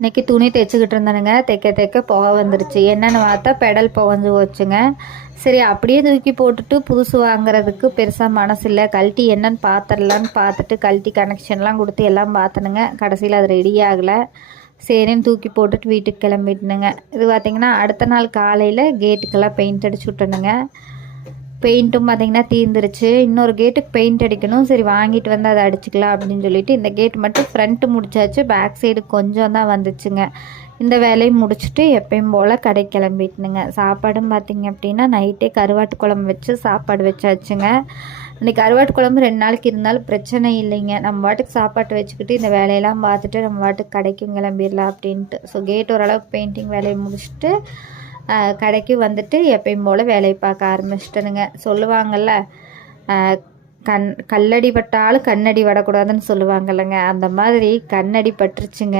இன்றைக்கி துணி தைச்சிக்கிட்டு இருந்தேனுங்க. தைக்க புகை வந்துருச்சு. என்னென்னு பார்த்தா பெடல் புகஞ்சு போச்சுங்க. சரி அப்படியே தூக்கி போட்டுட்டு புதுசு வாங்குறதுக்கு பெருசாக மனசு இல்லை. கழட்டி என்னன்னு பார்த்துடலான்னு பார்த்துட்டு கழட்டி கனெக்ஷன்லாம் கொடுத்து எல்லாம் பார்த்தனுங்க. கடைசியில் அது ரெடி ஆகலை. சரின்னு தூக்கி போட்டுட்டு வீட்டுக்கு கிளம்பிட்டுனுங்க. இது பார்த்திங்கன்னா அடுத்த நாள் காலையில் கேட்டுக்கெல்லாம் பெயிண்ட் அடிச்சு விட்டணுங்க. பெயிண்ட்டும் பார்த்திங்கன்னா தீர்ந்துருச்சு. இன்னொரு கேட்டுக்கு பெயிண்ட் அடிக்கணும். சரி வாங்கிட்டு வந்து அதை அடிச்சுக்கலாம் அப்படின்னு சொல்லிட்டு இந்த கேட் மட்டும் ஃப்ரண்ட்டு முடிச்சாச்சு. பேக் சைடு கொஞ்சம் தான் வந்துச்சுங்க. இந்த வேலையை முடிச்சுட்டு எப்பயும் போல் கடை கிளம்பிட்டுனுங்க. சாப்பாடும் பார்த்திங்க அப்படின்னா நைட்டே கருவாட்டு குழம்பு வச்சு சாப்பாடு வச்சாச்சுங்க. இன்றைக்கி கருவாட்டு குழம்பு 2 நாளைக்கு இருந்தாலும் பிரச்சனை இல்லைங்க. நம்ம பாட்டுக்கு சாப்பாட்டு வச்சுக்கிட்டு இந்த வேலையெல்லாம் பார்த்துட்டு நம்ம பாட்டுக்கு கடைக்கும் கிளம்பிடலாம் அப்படின்ட்டு. ஸோ கேட் ஓரளவுக்கு பெயிண்டிங் வேலையை முடிச்சுட்டு கடைக்கு வந்துட்டு எப்பயும் போல் வேலையை பார்க்க ஆரம்பிச்சிட்டனுங்க. சொல்லுவாங்கள்ல, கல்லடி பட்டாலும் கண்ணடி படக்கூடாதுன்னு சொல்லுவாங்கல்லங்க, அந்த மாதிரி கண்ணடி பட்டுருச்சுங்க.